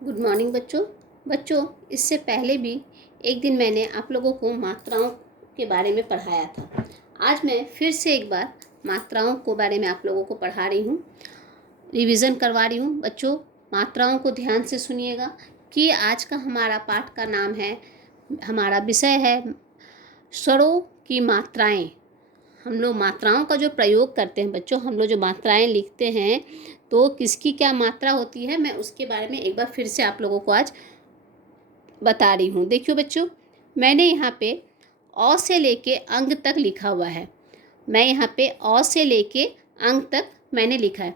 Good morning बच्चों। इससे पहले भी एक दिन मैंने आप लोगों को मात्राओं के बारे में पढ़ाया था। आज मैं फिर से एक बार मात्राओं के बारे में आप लोगों को पढ़ा रही हूँ, रिवीजन करवा रही हूँ। बच्चों, मात्राओं को ध्यान से सुनिएगा कि आज का हमारा पाठ का नाम है, हमारा विषय है स्वरों की मात्राएं। हम लोग मात्राओं का जो प्रयोग करते हैं बच्चों, हम लोग जो मात्राएं लिखते हैं तो किसकी क्या मात्रा होती है, मैं उसके बारे में एक बार फिर से आप लोगों को आज बता रही हूँ। देखियो बच्चों, मैंने यहाँ पे अ से लेके अंग तक लिखा हुआ है। मैं यहाँ पे अ से लेके अंग तक मैंने लिखा है।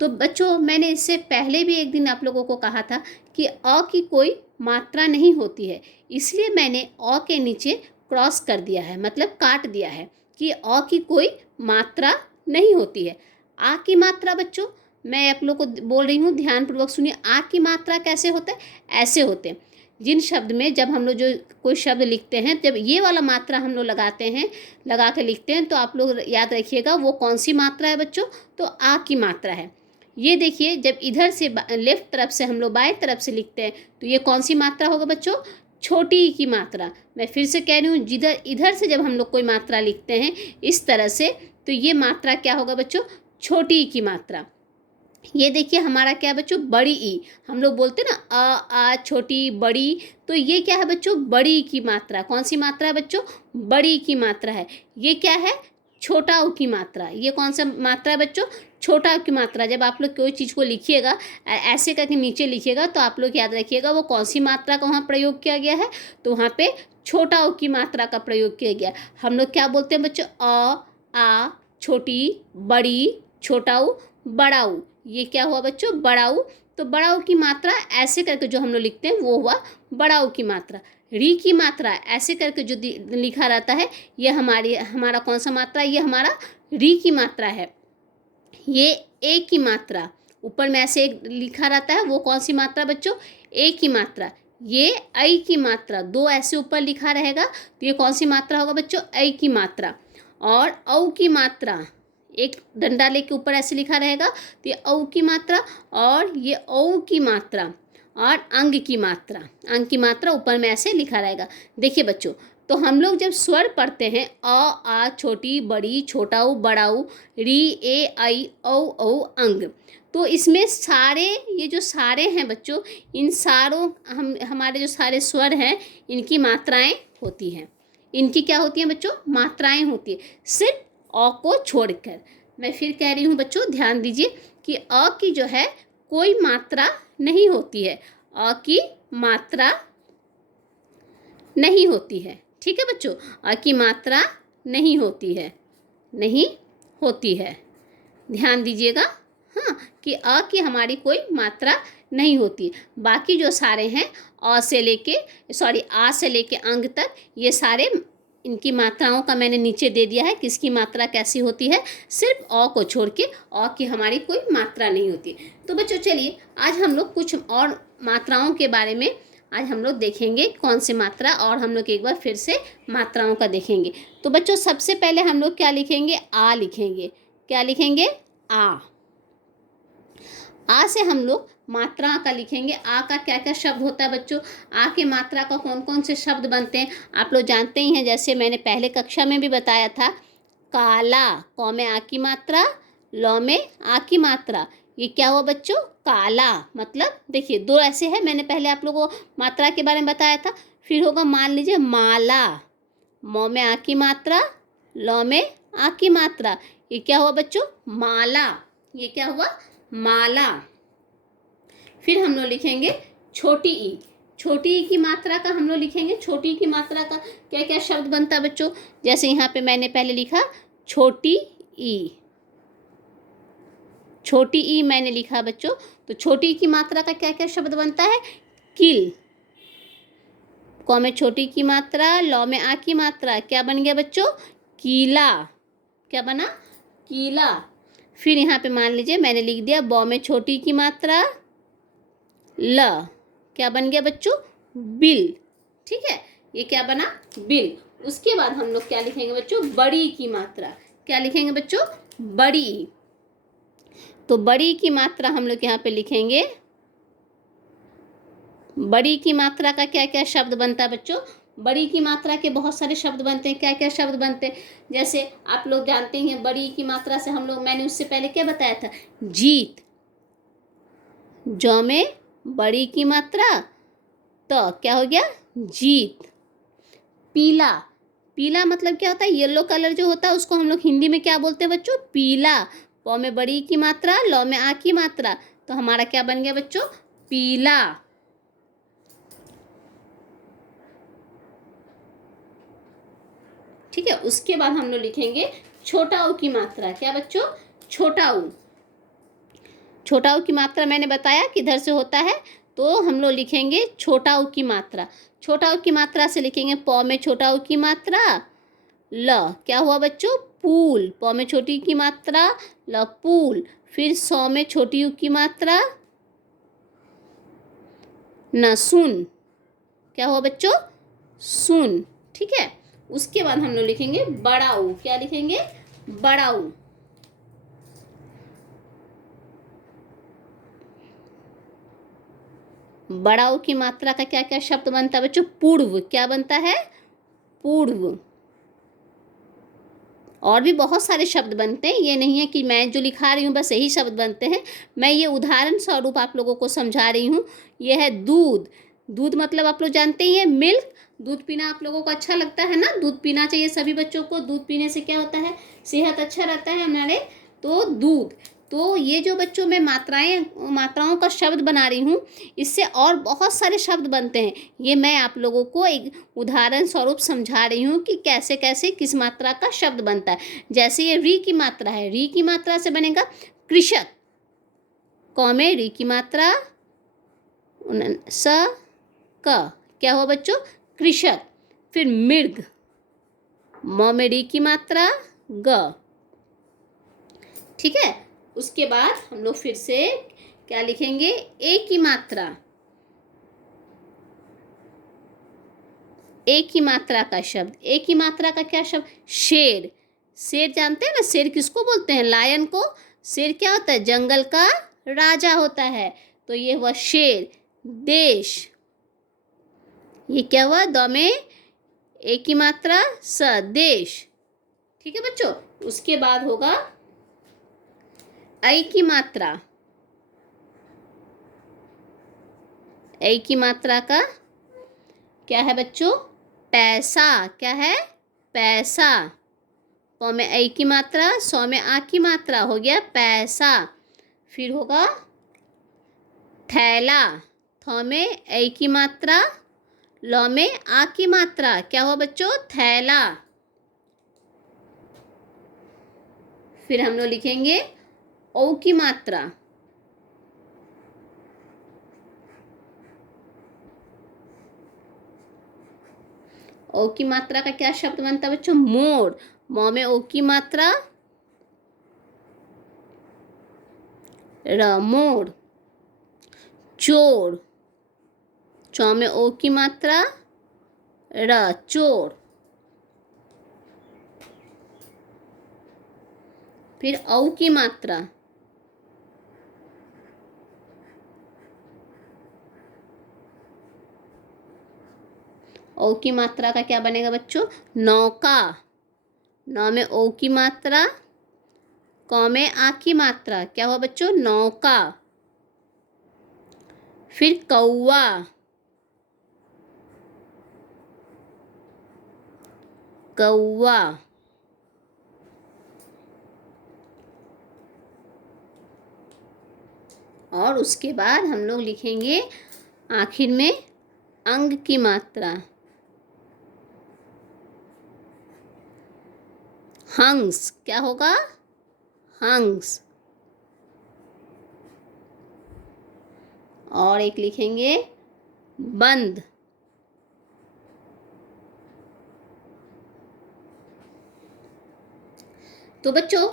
तो बच्चों, मैंने इससे पहले भी एक दिन आप लोगों को कहा था कि अ की कोई मात्रा नहीं होती है, इसलिए मैंने अ के नीचे क्रॉस कर दिया है, मतलब काट दिया है कि अ की कोई मात्रा नहीं होती है। आ की मात्रा बच्चों, मैं आप लोग को बोल रही हूँ, ध्यानपूर्वक सुनिए। आ की मात्रा कैसे होता है? ऐसे होते हैं। जिन शब्द में जब हम लोग जो कोई शब्द लिखते हैं, जब ये वाला मात्रा हम लोग लगाते हैं, लगा के लिखते हैं, तो आप लोग याद रखिएगा वो कौन सी मात्रा है बच्चों? तो आ की मात्रा है। ये देखिए, जब इधर से लेफ्ट तरफ से हम लोग बाएं तरफ से लिखते हैं तो ये कौन सी मात्रा होगा बच्चों? छोटी ई की मात्रा। मैं फिर से कह रही हूँ, जिधर इधर से जब हम लोग कोई मात्रा लिखते हैं इस तरह से, तो ये मात्रा क्या होगा बच्चों? छोटी ई की मात्रा। ये देखिए हमारा क्या है बच्चों? बड़ी ई। हम लोग बोलते हैं ना आ छोटी बड़ी, तो ये क्या है बच्चों? बड़ी की मात्रा। कौन सी मात्रा है बच्चों? बड़ी की मात्रा है। ये क्या है? छोटा ऊ की मात्रा। ये कौन सा मात्रा है बच्चों? छोटा ऊ की मात्रा। जब आप लोग कोई चीज़ को लिखिएगा, ऐसे करके नीचे लिखिएगा, तो आप लोग याद रखिएगा वो कौन सी मात्रा का वहाँ प्रयोग किया गया है। तो वहाँ पे छोटा ऊ की मात्रा का प्रयोग किया गया। हम लोग क्या बोलते हैं बच्चों? आ छोटी, बड़ी, छोटा ऊ, बड़ा ऊ। ये क्या हुआ बच्चों? बड़ा ऊ। तो बड़ा ऊ की मात्रा ऐसे करके जो हम लोग लिखते हैं वो हुआ बड़ा ऊ की मात्रा। री की मात्रा ऐसे करके जो लिखा रहता है, ये हमारा कौन सा मात्रा है? ये हमारा री की मात्रा है। ये ए की मात्रा, ऊपर में ऐसे लिखा रहता है, वो कौन सी मात्रा बच्चों? ए की मात्रा। ये ऐ की मात्रा, दो ऐसे ऊपर लिखा रहेगा, तो ये कौन सी मात्रा होगा बच्चों? ऐ की मात्रा। और औ की मात्रा, एक डंडा लेके ऊपर ऐसे लिखा रहेगा, तो ये औ की मात्रा। और ये औ की मात्रा और अंग की मात्रा। अंग की मात्रा ऊपर में ऐसे लिखा रहेगा। देखिए बच्चों, तो हम लोग जब स्वर पढ़ते हैं, आ छोटी, बड़ी, छोटा ऊ, बड़ा ऊ, री, ए, आई, औ अंग, तो इसमें सारे, ये जो सारे हैं बच्चों, इन सारों हमारे जो सारे स्वर हैं, इनकी मात्राएं होती हैं। इनकी क्या होती हैं बच्चों? मात्राएं होती है, सिर्फ अ को छोड़कर। मैं फिर कह रही हूँ बच्चों, ध्यान दीजिए कि अ की जो है कोई मात्रा नहीं होती है। अ की मात्रा नहीं होती है। ठीक है बच्चों, अ की मात्रा नहीं होती है, नहीं होती है। ध्यान दीजिएगा, हाँ, कि अ की हमारी कोई मात्रा नहीं होती। बाकी जो सारे हैं, आ से लेके अंग तक, ये सारे, इनकी मात्राओं का मैंने नीचे दे दिया है, किसकी मात्रा कैसी होती है। सिर्फ अ को छोड़ के अ की हमारी कोई मात्रा नहीं होती। तो बच्चों चलिए, आज हम लोग कुछ और मात्राओं के बारे में आज हम लोग देखेंगे, कौन सी मात्रा, और हम लोग एक बार फिर से मात्राओं का देखेंगे। तो बच्चों, सबसे पहले हम लोग क्या लिखेंगे? आ लिखेंगे। क्या लिखेंगे? आ से हम लोग मात्रा का लिखेंगे। आ का क्या क्या शब्द होता है बच्चों? आ के मात्रा का कौन कौन से शब्द बनते हैं आप लोग जानते ही हैं। जैसे मैंने पहले कक्षा में भी बताया था, काला, कौ में आ की मात्रा, लौ में आ की मात्रा। ये क्या हुआ बच्चों? काला। मतलब देखिए, दो ऐसे हैं, मैंने पहले आप लोगों को मात्रा के बारे में बताया था। फिर होगा, मान लीजिए, माला, मौ में आ की मात्रा, लौ में आ की मात्रा। ये क्या हुआ बच्चों? माला। ये क्या हुआ? माला। फिर हम लोग लिखेंगे छोटी ई। छोटी ई की मात्रा का हम लोग लिखेंगे, छोटी ई की मात्रा का क्या क्या शब्द बनता है बच्चों? जैसे यहाँ पे मैंने पहले लिखा छोटी ई, छोटी ई मैंने लिखा बच्चों। तो छोटी ई की मात्रा का क्या क्या शब्द बनता है? किल, कौ में छोटी की मात्रा, लौ में आ की मात्रा, क्या बन गया बच्चों? कीला। क्या बना? कीला। फिर यहाँ पे मान लीजिए मैंने लिख दिया बौ में छोटी की मात्रा, ल, क्या बन गया बच्चों? बिल। ठीक है, ये क्या बना? बिल। उसके बाद हम लोग क्या लिखेंगे बच्चों? बड़ी की मात्रा। क्या लिखेंगे बच्चों? बड़ी। तो बड़ी की मात्रा हम लोग यहाँ पे लिखेंगे बड़ी की मात्रा का क्या क्या शब्द बनता है बच्चों? बड़ी की मात्रा के बहुत सारे शब्द बनते हैं। क्या क्या शब्द बनते हैं? जैसे आप लोग जानते हैं बड़ी की मात्रा से हम लोग, मैंने उससे पहले क्या बताया था? जीत। जौ में बड़ी की मात्रा तो क्या हो गया? जीत। पीला। पीला मतलब क्या होता है? येलो कलर जो होता है उसको हम लोग हिंदी में क्या बोलते हैं बच्चों? पीला। प में बड़ी की मात्रा, लौ में आ की मात्रा, तो हमारा क्या बन गया बच्चों? पीला। ठीक है, उसके बाद हम लोग लिखेंगे छोटा ऊ की मात्रा। क्या बच्चों? छोटा ऊ। छोटा ऊ की मात्रा मैंने बताया किधर से होता है, तो हम लोग लिखेंगे छोटा ऊ की मात्रा। छोटा ऊ की मात्रा से लिखेंगे प में छोटा ऊ की मात्रा, ल क्या हुआ बच्चों? पूल। प में छोटी की मात्रा, ल पूल। फिर सौ में छोटी ऊ की मात्रा, न सुन। क्या हुआ बच्चों? सुन। ठीक है, उसके बाद हम लोग लिखेंगे बड़ा ऊ। क्या लिखेंगे? बड़ा ऊ। बड़ा ऊ की मात्रा का क्या क्या शब्द बनता है बच्चों? पूर्व। क्या बनता है? पूर्व। और भी बहुत सारे शब्द बनते हैं, ये नहीं है कि मैं जो लिखा रही हूँ बस यही शब्द बनते हैं। मैं ये उदाहरण स्वरूप आप लोगों को समझा रही हूँ। ये है दूध। दूध मतलब आप लोग जानते ही हैं, मिल्क। दूध पीना आप लोगों को अच्छा लगता है ना? दूध पीना चाहिए सभी बच्चों को। दूध पीने से क्या होता है? सेहत अच्छा रहता है हमारे। तो दूध। तो ये जो बच्चों मैं मात्राओं का शब्द बना रही हूँ, इससे और बहुत सारे शब्द बनते हैं। ये मैं आप लोगों को एक उदाहरण स्वरूप समझा रही हूँ कि कैसे कैसे किस मात्रा का शब्द बनता है। जैसे ये री की मात्रा है, री की मात्रा से बनेगा कृषक। क में री की मात्रा, स क क्या हुआ बच्चों? कृषक। फिर मृग। म में री की मात्रा, ग। ठीक है, उसके बाद हम लोग फिर से क्या लिखेंगे? ए की मात्रा। ए की मात्रा का शब्द। ए की मात्रा का क्या शब्द? शेर। शेर जानते हैं ना? शेर किसको बोलते हैं? लायन को। शेर क्या होता है? जंगल का राजा होता है। तो ये हुआ शेर। देश। ये क्या हुआ? द में ए की मात्रा, स, देश। ठीक है बच्चों, उसके बाद होगा ऐ की मात्रा। ऐ की मात्रा का क्या है बच्चों? पैसा। क्या है? पैसा। प में ऐ की मात्रा, सौ में आ की मात्रा, हो गया पैसा। फिर होगा थैला। थ में ऐ की मात्रा, ल में आ की मात्रा, क्या हुआ बच्चों? थैला। फिर हम लोग लिखेंगे औ की मात्रा। ओ की मात्रा का क्या शब्द बनता है बच्चों? मोर। म में ओ की मात्रा, र, मोर। चोर। च में ओ की मात्रा, र, चोर। फिर औ की मात्रा। औ की मात्रा का क्या बनेगा बच्चों? नौका। न में ओ की मात्रा, क में आ की मात्रा, क्या हुआ बच्चों? नौका। फिर कौवा। कौवा। और उसके बाद हम लोग लिखेंगे आखिर में अंग की मात्रा। हंस। क्या होगा? हंस। और एक लिखेंगे बंद। तो बच्चों,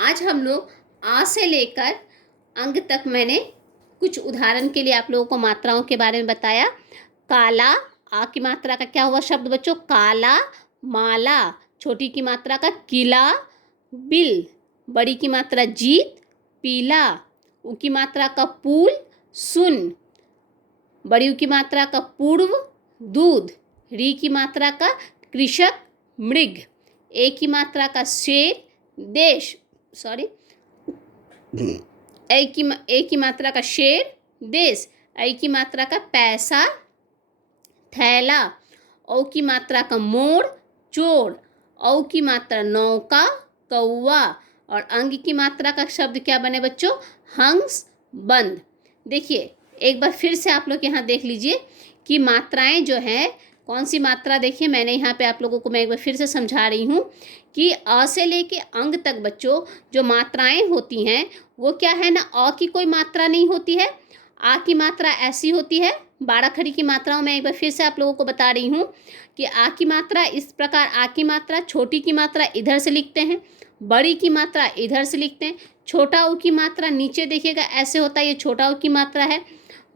आज हम लोग आ से लेकर अंग तक मैंने कुछ उदाहरण के लिए आप लोगों को मात्राओं के बारे में बताया। काला। आ की मात्रा का क्या हुआ शब्द बच्चों? काला। माला। छोटी की मात्रा का किला। बिल। बड़ी की मात्रा जीत। पीला। उ की मात्रा का पुल। सुन। बड़ी ऊ की मात्रा का पूर्व दूध, री की मात्रा का कृषक मृग, ए की मात्रा का शेर देश, सॉरी ए की मात्रा का शेर देश, ऐ की मात्रा का पैसा थैला, औ की मात्रा का मोर चोर, औ की मात्रा नौका कौवा, और अंग की मात्रा का शब्द क्या बने बच्चों? हंस बंद। देखिए एक बार फिर से आप लोग यहाँ देख लीजिए कि मात्राएं जो हैं, कौन सी मात्रा, देखिए मैंने यहाँ पे आप लोगों को मैं एक बार फिर से समझा रही हूँ कि अ से लेके अंग तक बच्चों जो मात्राएं होती हैं वो क्या है ना, अ की कोई मात्रा नहीं होती है, आ की मात्रा ऐसी होती है। 12 खड़ी की मात्राओं में एक बार फिर से आप लोगों को बता रही हूँ कि आ की मात्रा इस प्रकार, आ की मात्रा छोटी की मात्रा इधर से लिखते हैं, बड़ी की मात्रा इधर से लिखते हैं, छोटा ऊ की मात्रा नीचे देखिएगा ऐसे होता है, ये छोटा ऊ की मात्रा है,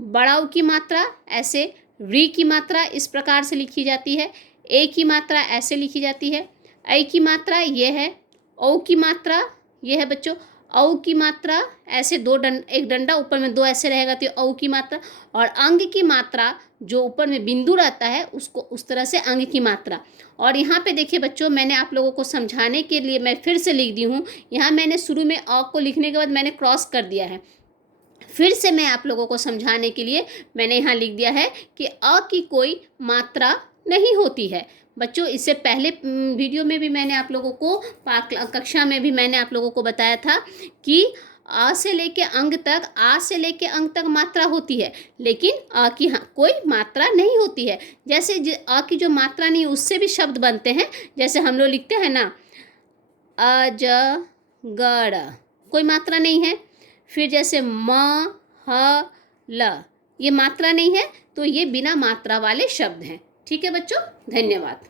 बड़ा ऊ की मात्रा ऐसे, री की मात्रा इस प्रकार से लिखी जाती है, ए की मात्रा ऐसे लिखी जाती है, ऐ की मात्रा ये है, औ की मात्रा ये है बच्चों, औ की मात्रा ऐसे एक डंडा ऊपर में दो ऐसे रहेगा तो औ की मात्रा, और अंग की मात्रा जो ऊपर में बिंदु रहता है उसको उस तरह से अंग की मात्रा। और यहाँ पे देखिए बच्चों मैंने आप लोगों को समझाने के लिए मैं फिर से लिख दी हूँ, यहाँ मैंने शुरू में अ को लिखने के बाद मैंने क्रॉस कर दिया है, फिर से मैं आप लोगों को समझाने के लिए मैंने यहाँ लिख दिया है कि अ की कोई मात्रा नहीं होती है। बच्चों इससे पहले वीडियो में भी मैंने आप लोगों को कक्षा में भी मैंने आप लोगों को बताया था कि अ से लेके अंग तक, आ से लेके अंग तक मात्रा होती है, लेकिन अ की कोई मात्रा नहीं होती है। जैसे अ की जो मात्रा नहीं उससे भी शब्द बनते हैं, जैसे हम लोग लिखते हैं ना अजगर, कोई मात्रा नहीं है। फिर जैसे म ह ल, ये मात्रा नहीं है, तो ये बिना मात्रा वाले शब्द हैं। ठीक है बच्चों, धन्यवाद।